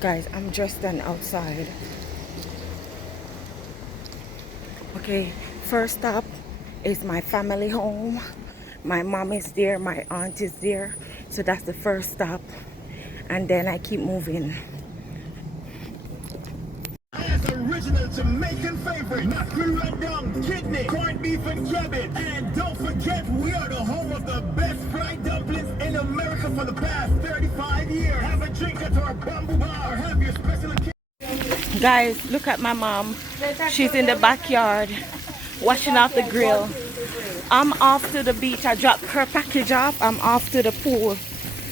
Guys, I'm just done outside. Okay, first stop is my family home. My mom is there, my aunt is there. So that's the first stop. And then I keep moving. Original Jamaican favorite, mackerel and down, kidney, corned beef and cabbage. And don't forget, we are the home of the best fried dumplings in America for the past 35 years. Have a drink at our bamboo bar, have your special occasion. Guys, look at my mom. She's in the backyard washing off the grill. I'm off to the beach. I dropped her package off. I'm off to the pool.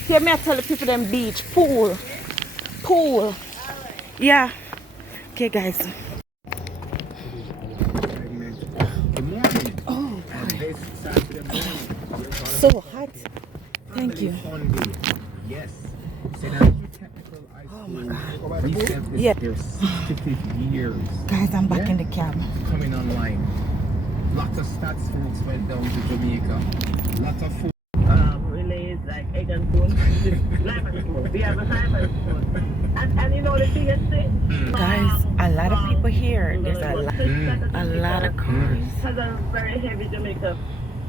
Hear me, I tell the people them beach, pool, pool. Yeah. Okay, guys. Good morning. Oh, boy. So hot. Thank you. Yes. Oh my God. We said this, Yeah. there's 65 years. Guys, I'm back in the cab. Coming online. Lots of stats folks went down to Jamaica. Lots of food. Relays like egg and spoon, lemon spoon. We have a lemon spoon. And you know the biggest thing? Guys, a lot of people here. There's a lot of cars. Has a very heavy Jamaica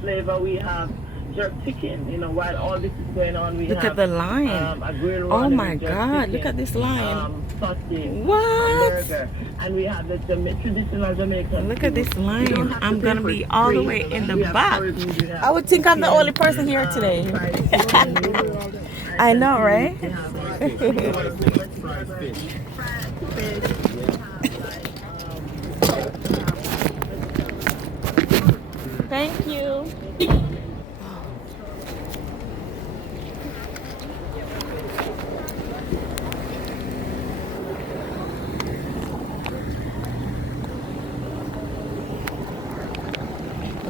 flavor. We have jerk chicken, you know, while all this is going on, we Look have at the line. a grill Oh running my with jerk God, chicken, look at this line. sausage, What? burger, and we have the traditional Jamaican. Look at this You don't line. have to I'm pay gonna for be it all the free. way in the We have back. curries, we have I would think I'm the chicken, only person here today. fried I know, right? we have Fried fish. fish, Thank you.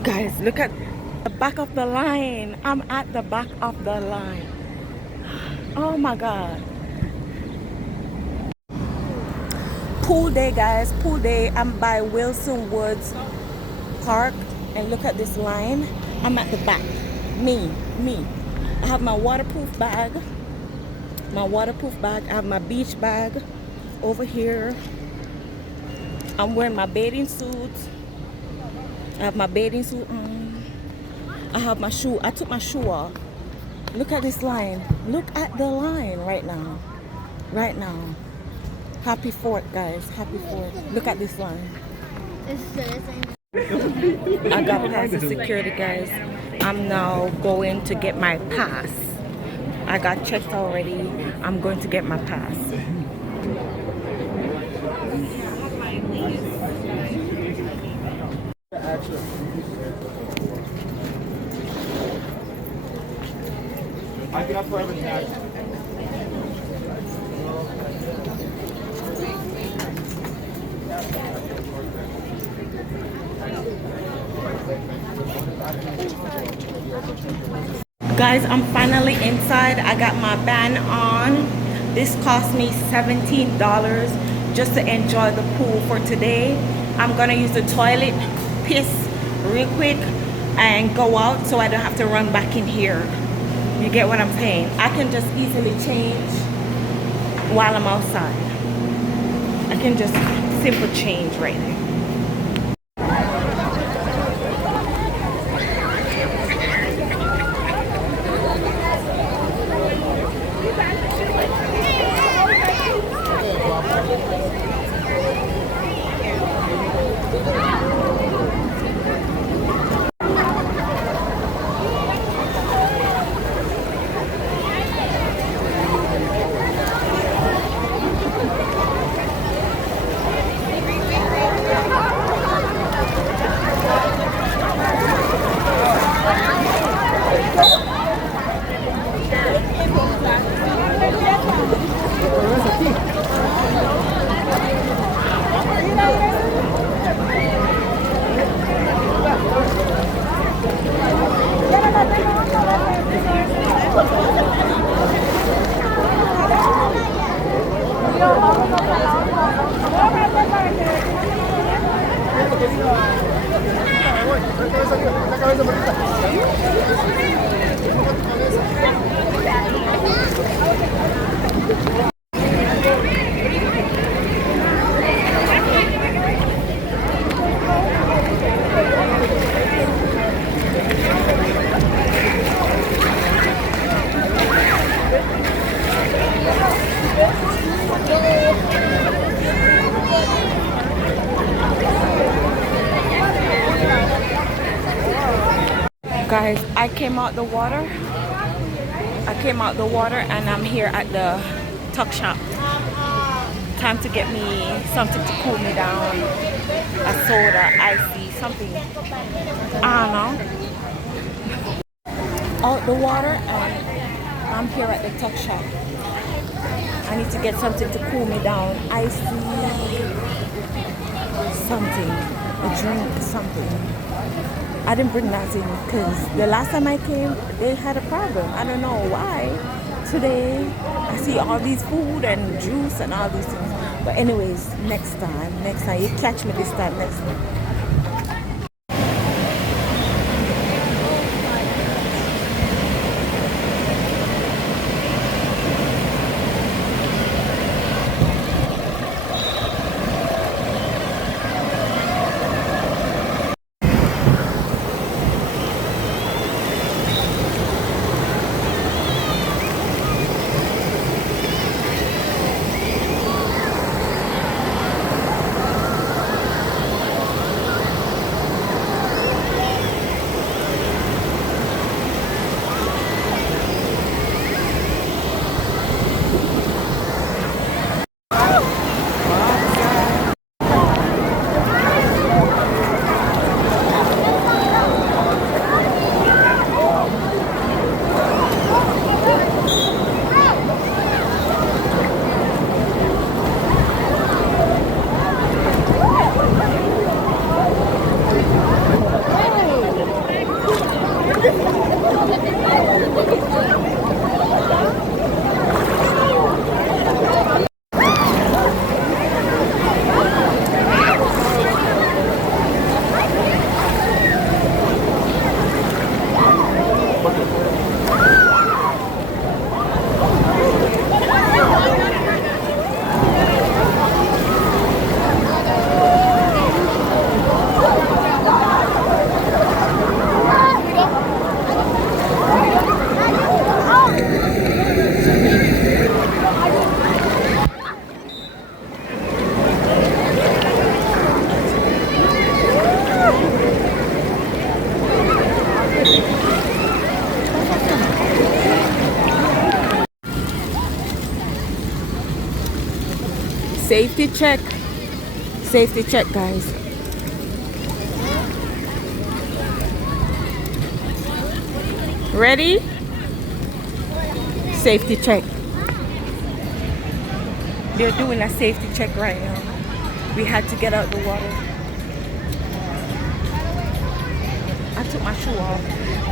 Guys, look at the back of the line. I'm at the back of the line. Oh my God. Pool day, guys. Pool day. I'm by Wilson Woods Park. And look at this line. I'm at the back. Me. I have my waterproof bag. I have my beach bag over here. I'm wearing my bathing suit. I have my bathing suit on. I have my shoe. I took my shoe off. Look at this line. Look at the line right now. Right now. Happy 4th, guys. Happy 4th. Look at this line. I got past the security, guys. I'm now going to get my pass. I got checked already. I'm going to get my pass. I get up for everything. Guys, I'm finally inside. I got my band on. This cost me $17 just to enjoy the pool for today. I'm gonna use the toilet, piss real quick, and go out so I don't have to run back in here. You get what I'm saying? I can just easily change while I'm outside. I can just simple change right there. Guys, I came out the water. And I'm here at the tuck shop. Time to get me something to cool me down. A soda, icy, something. I don't know. Out the water and I'm here at the tuck shop. I need to get something to cool me down. Icy, something. A drink, something. I didn't bring nothing because the last time I came, they had a problem. I don't know why. Today, I see all these food and juice and all these things. But anyways, next time, you catch me this time next time. Safety check. Safety check, guys. Ready? Safety check. They're doing a safety check right now. We had to get out the water. I took my shoe off.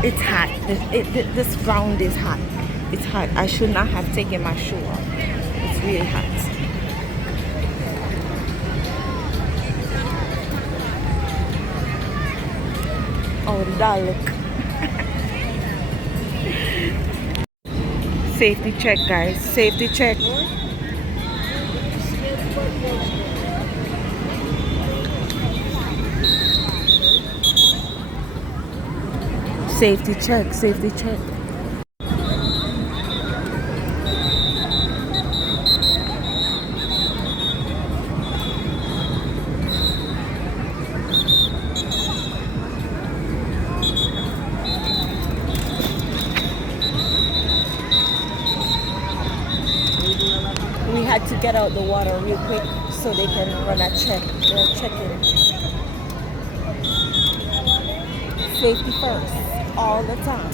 It's hot. This ground is hot. It's hot. I should not have taken my shoe off. It's really hot. Oh, that look. Safety check, guys. Safety check. Safety check. Safety check. We had to get out the water real quick so they can run a check. They're checking. Safety first, all the time.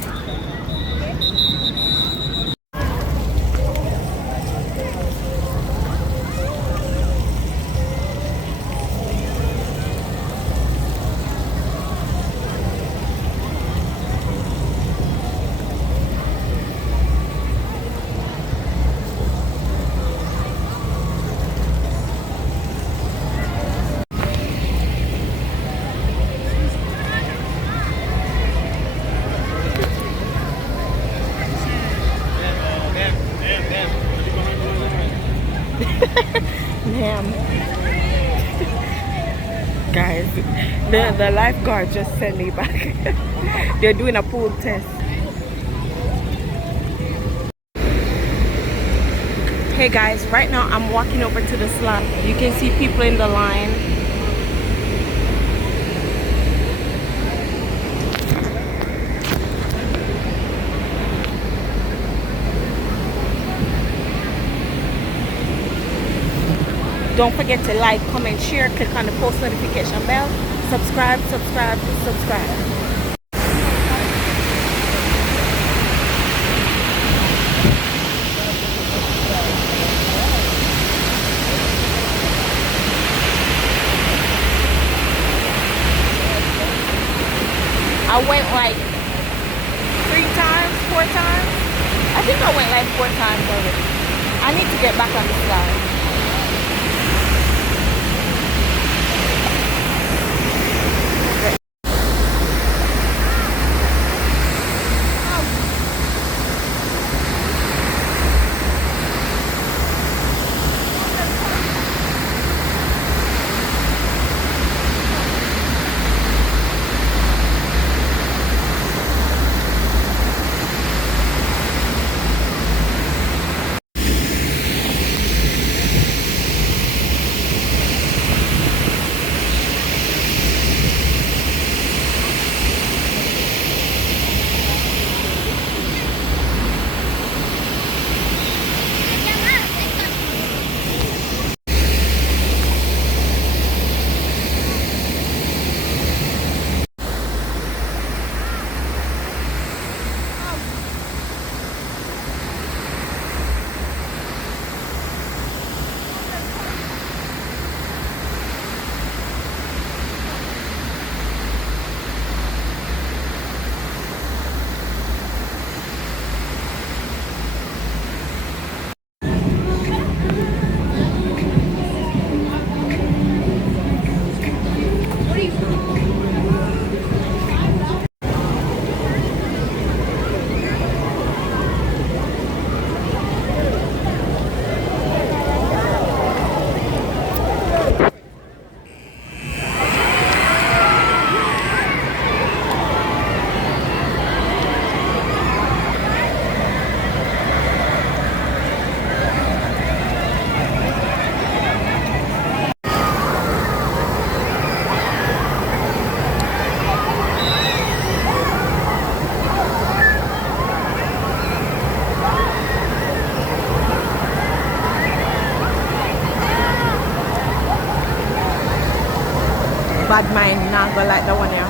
him. Guys, the lifeguard just sent me back. They're doing a pool test. Hey guys, right now I'm walking over to the slide. You can see people in the line. Don't forget to like, comment, share, click on the post notification bell, subscribe. I went like 3 times, 4 times. I think I went like 4 times already. I need to get back on the slide. Bad mind, not go like that one here.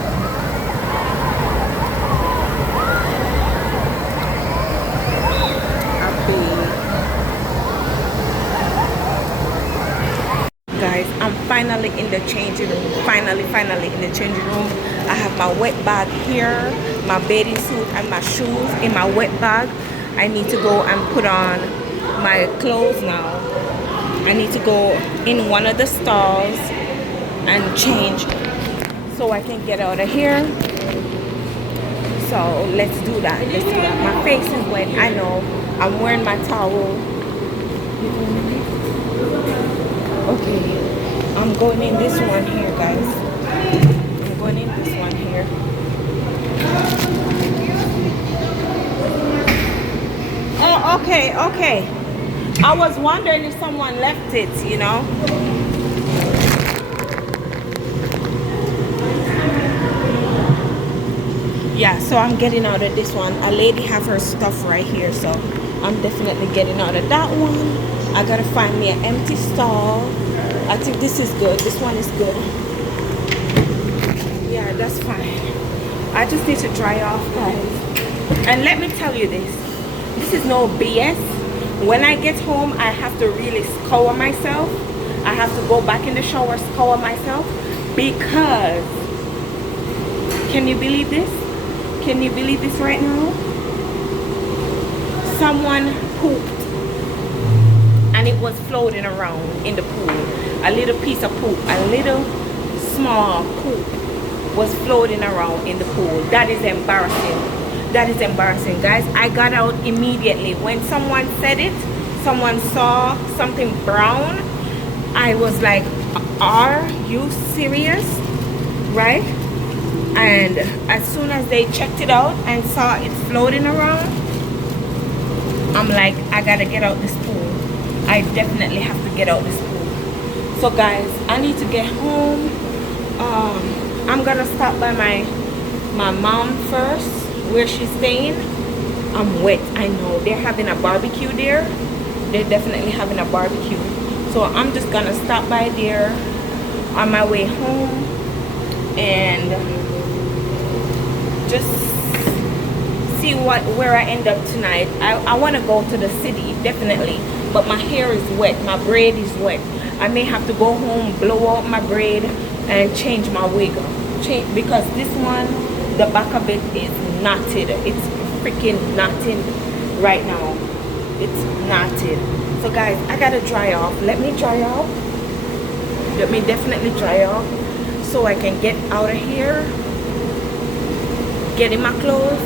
Guys, I'm finally in the changing room. Finally in the changing room. I have my wet bag here, my bathing suit and my shoes in my wet bag. I need to go and put on my clothes now. I need to go in one of the stalls and change so I can get out of here. So let's do that. My face is wet, I know. I'm wearing my towel. Okay, I'm going in this one here, guys. I'm going in this one here. Oh, okay. I was wondering if someone left it, you know. Yeah, so I'm getting out of this one. A lady have her stuff right here, so I'm definitely getting out of that one. I gotta find me an empty stall. I think this is good. This one is good. Yeah, that's fine. I just need to dry off, guys. And let me tell you this. This is no BS. When I get home, I have to really scour myself. I have to go back in the shower, scour myself. Because, can you believe this? Can you believe this right now? Someone pooped and it was floating around in the pool. A little piece of poop, a little small poop was floating around in the pool. That is embarrassing. That is embarrassing, guys. I got out immediately. When someone said it, someone saw something brown I was like, are you serious? Right? And as soon as they checked it out and saw it floating around, I'm like, I gotta get out this pool. I definitely have to get out this pool. So guys, I need to get home. I'm gonna stop by my mom first, where she's staying. I'm wet, I know. They're having a barbecue there. They're definitely having a barbecue. So I'm just gonna stop by there on my way home and just see where I end up tonight. I want to go to the city, definitely, but my hair is wet, my braid is wet. I may have to go home, blow out my braid and change my wig, because this one, the back of it is knotted. It's freaking knotted right now. It's knotted. So guys, I gotta dry off. Let me dry off. Let me definitely dry off so I can get out of here, get in my clothes,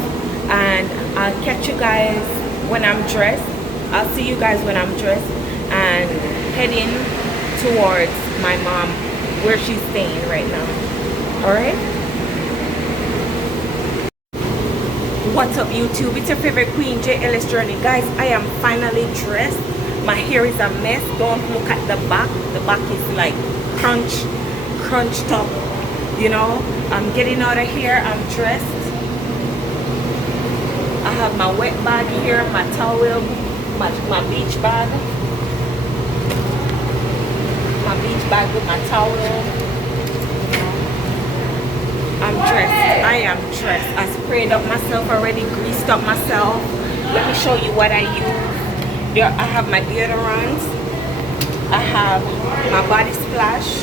and I'll catch you guys when I'm dressed. I'll see you guys when I'm dressed and heading towards my mom, where she's staying right now. All right? What's up, YouTube? It's your favorite queen, JLS Journey. Guys, I am finally dressed. My hair is a mess. Don't look at the back. The back is like crunched up. You know, I'm getting out of here. I'm dressed. I have my wet bag here, my towel, my beach bag. My beach bag with my towel. I'm dressed. I am dressed. I sprayed up myself already, greased up myself. Let me show you what I use. There, I have my deodorant. I have my body splash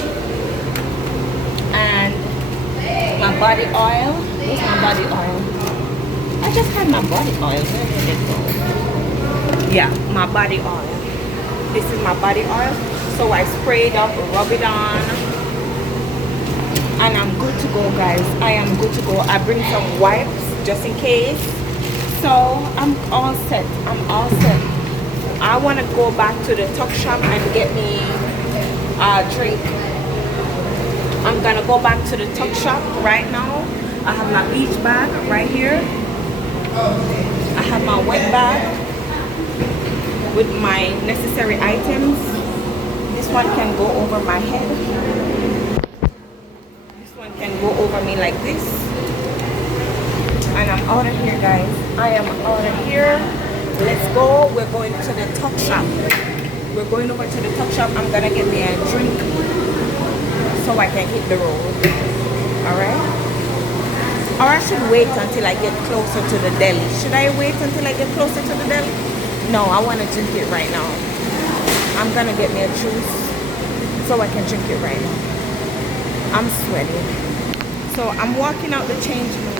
and my body oil. Where's my body oil? I just had my body oil. Where did it go? Yeah, my body oil. This is my body oil. So I sprayed up, rub it on, and I'm good to go, guys. I am good to go. I bring some wipes just in case. So I'm all set. I'm all set. I want to go back to the tuck shop and get me a drink. I'm gonna go back to the tuck shop right now. I have my beach bag right here. I have my wet bag with my necessary items. This one can go over my head. This one can go over me like this. And I'm out of here, guys. I am out of here. Let's go. We're going to the tuck shop. We're going over to the tuck shop. I'm gonna get me a drink so I can hit the road. Alright? Or I should wait until I get closer to the deli. Should I wait until I get closer to the deli? No, I want to drink it right now. I'm gonna get me a juice so I can drink it right now. I'm sweating. So I'm walking out the change room.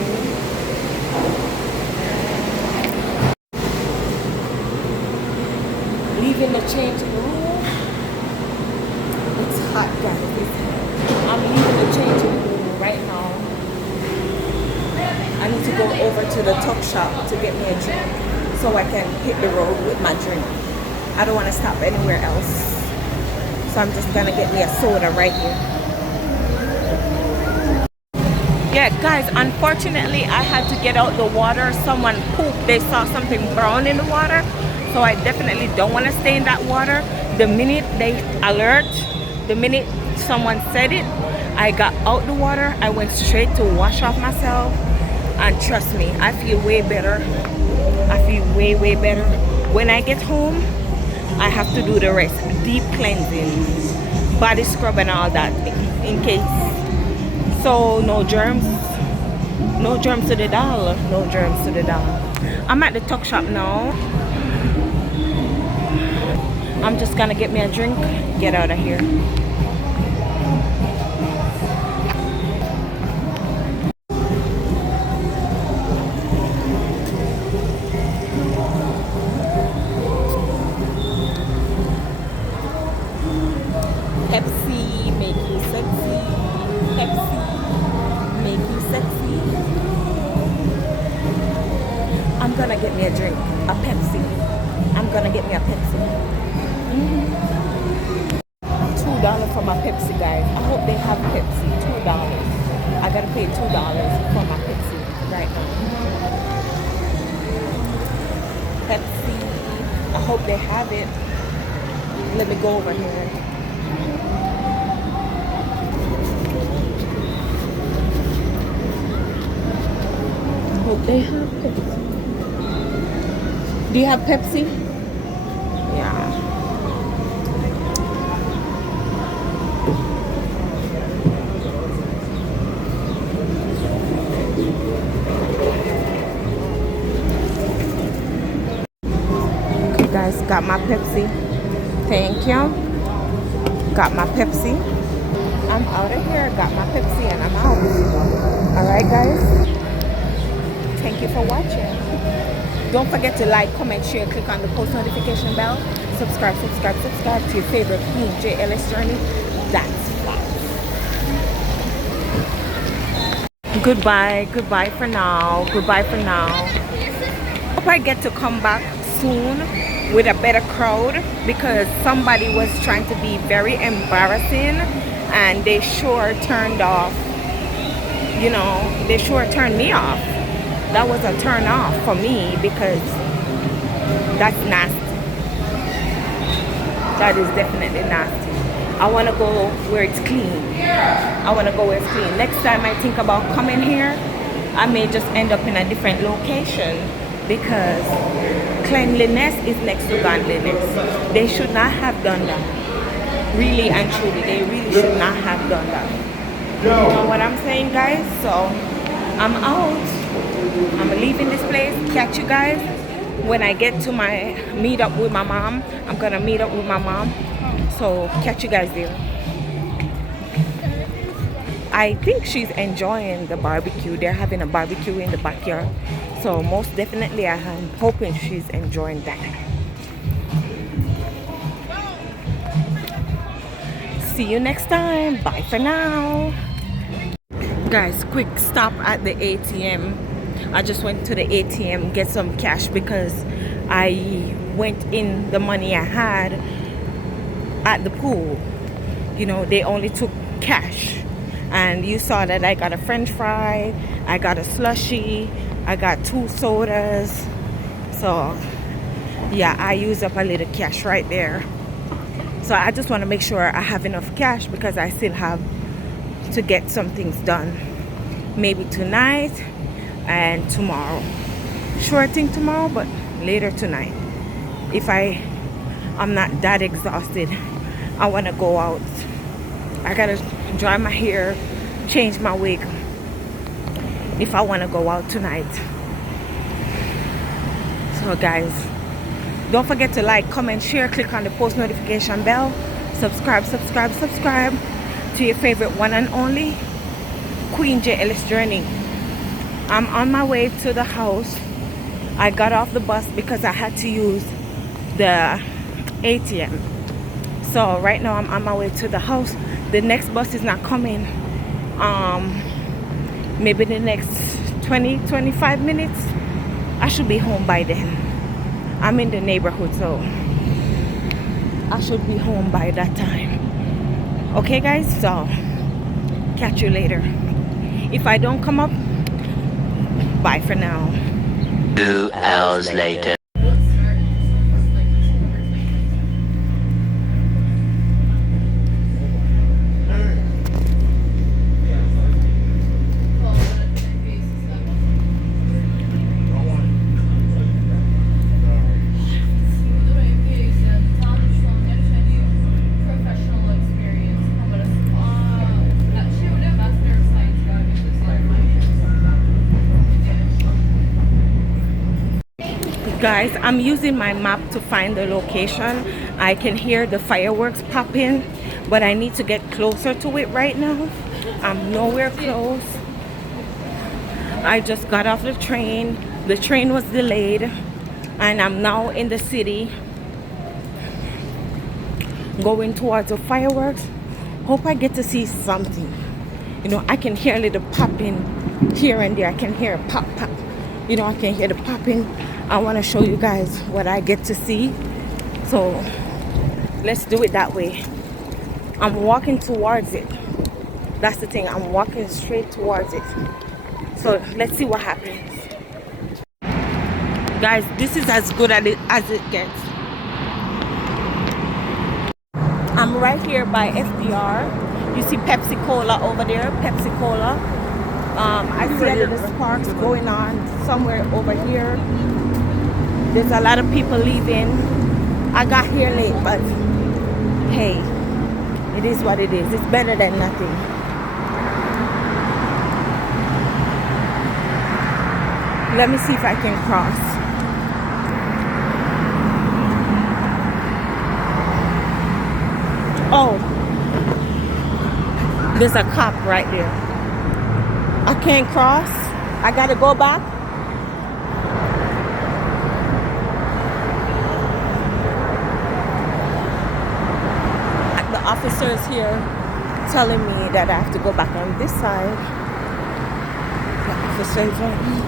Leaving the change room. It's hot, guys. It's hot. I'm leaving the change room right now. I need to go over to the tuck shop to get me a drink so I can hit the road with my drink. I don't want to stop anywhere else. So I'm just gonna get me a soda right here. Yeah, guys, unfortunately I had to get out the water. Someone pooped. They saw something brown in the water. So I definitely don't want to stay in that water. The minute they alert, the minute someone said it, I got out the water. I went straight to wash off myself. And trust me, I feel way better. I feel way, way better. When I get home, I have to do the rest. Deep cleansing, body scrub and all that in case. So no germs. No germs to the doll. No germs to the doll. I'm at the tuck shop now. I'm just gonna get me a drink, get out of here. Pepsi, make you sexy. Pepsi, make you sexy. I'm gonna get me a drink, a Pepsi. I'm gonna get me a Pepsi. $2. for my Pepsi, guys. I hope they have Pepsi. $2. I gotta pay $2 for my Pepsi right now. Pepsi. I hope they have it. Let me go over here. I hope they have Pepsi. Do you have Pepsi? Yeah. Okay, guys, got my Pepsi. Thank you. Got my Pepsi. I'm out of here. Got my Pepsi and I'm out. Alright, guys. Thank you for watching. Don't forget to like, comment, share, click on the post notification bell. Subscribe to your favorite Queen JLS journey. That's fast. Goodbye for now. Hope I get to come back soon with a better crowd, because somebody was trying to be very embarrassing and they sure turned off, they sure turned me off. That was a turn off for me, because that's nasty. That is definitely nasty. I want to go where it's clean. Next time I think about coming here, I may just end up in a different location, because cleanliness is next to godliness. They should not have done that. Really and truly, they really should not have done that. You know what I'm saying, guys? So I'm out. I'm leaving this place. Catch you guys when I get to my meet up with my mom. I'm gonna meet up with my mom. So catch you guys there. I think she's enjoying the barbecue. They're having a barbecue in the backyard. So most definitely I'm hoping she's enjoying that. See you next time. Bye for now. Guys, quick stop at the ATM. I just went to the ATM, get some cash, because I went in the money I had at the pool. They only took cash. And you saw that I got a french fry, I got a slushie, I got 2 sodas. So yeah, I used up a little cash right there. So I just want to make sure I have enough cash, because I still have to get some things done. Maybe tonight and tomorrow. Sure thing tomorrow, but later tonight. If I'm not that exhausted, I want to go out. I gotta dry my hair, change my wig, if I want to go out tonight. So guys, don't forget to like, comment, share, click on the post notification bell, subscribe to your favorite one and only Queen JLS journey. I'm on my way to the house. I got off the bus because I had to use the ATM. So right now I'm on my way to the house. The next bus is not coming. Maybe the next 20-25 minutes. I should be home by then. I'm in the neighborhood, so I should be home by that time. Okay guys, so catch you later. If I don't come up, bye for now. 2 hours later. Guys, I'm using my map to find the location. I can hear the fireworks popping, but I need to get closer to it right now. I'm nowhere close. I just got off the train. The train was delayed, and I'm now in the city going towards the fireworks. Hope I get to see something. I can hear a little popping here and there. I can hear a pop. I can hear the popping. I want to show you guys what I get to see. So let's do it that way. I'm walking towards it. That's the thing. I'm walking straight towards it. So let's see what happens. Guys, this is as good as it gets. I'm right here by FDR. You see Pepsi Cola over there. Pepsi Cola. I see a little sparks going on somewhere over here. There's a lot of people leaving. I got here late, but hey, it is what it is. It's better than nothing. Let me see if I can cross. Oh, there's a cop right there. I can't cross. I gotta go back. The officers here telling me that I have to go back on this side. The officers right here.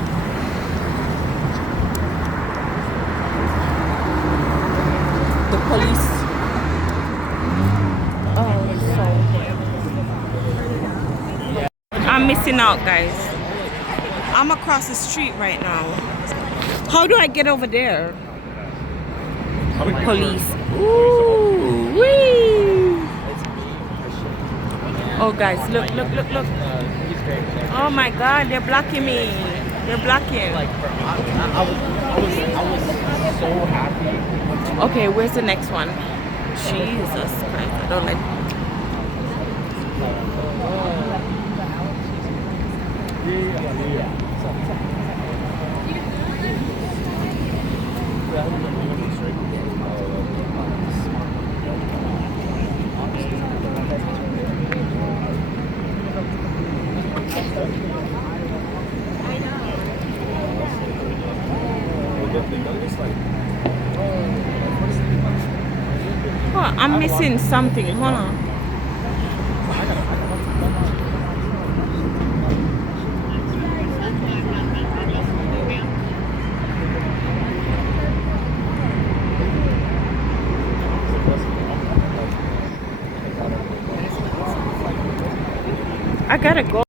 The police. I'm missing out, guys. I'm across the street right now. How do I get over there? Police. Ooh, wee. Oh, guys, look. Oh my God, they're blocking me. They're blocking. I was so happy. Okay, where's the next one? Jesus Christ, I don't like. Oh, I'm missing something. Hold on. I gotta go.